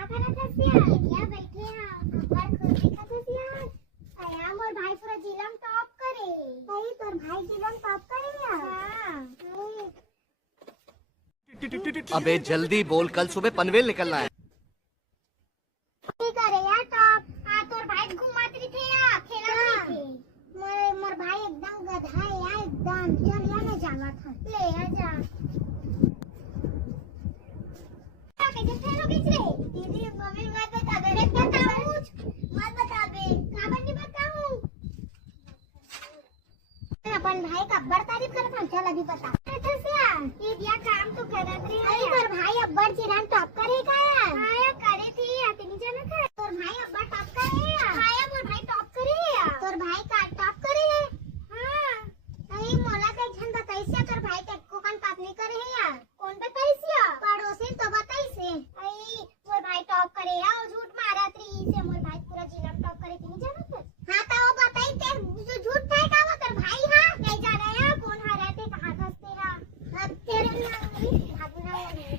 का करत हस यार? क्या बैठे हैं अखबार देखत हस यार? आया मोर भाई पूरा जिला में टॉप करे। सही तोर भाई जिला में टॉप करे यार। हां अबे जल्दी बोल, कल सुबह पनवेल निकलना है। ठीक करे यार टॉप। हां तोर भाई घुमात रही थे या खेलत रही थे। मोर भाई एकदम गधा है यार एकदम। चल या मैं जावा था ले आ जा। कैसे खेलोगे रे? दीदी मम्मी मत बता दे। मत बताऊं मत बता दे। काबर नहीं बताऊं? अपन भाई का अब्बर तारीफ करत हम। चल अभी बता ये दिया काम तो करत रही। अरे तोर भाई अब्बर चिरान टॉप करे का यार? हां यार करे थी या तनी जाना था। तोर भाई अब्बर टॉप करे या? हां यार मोर भाई टॉप करे या? तोर भाई का टॉप करे है? हां नहीं मोला के झन बताइसिया तोर भाई के को कन टॉप नहीं करे है यार? कौन बताइसिया? पड़ोसी तो बताइसे। आई मोर भाई टॉप करे या और झूठ मारत रही से मोर भाई पूरा जिला में टॉप करे तनी जाना था। हां तो वो बताई ते जो झूठ था का वो तोर भाई हां नहीं जाना या कौन हराते कहां धसते हां। अब तेरे भागना है।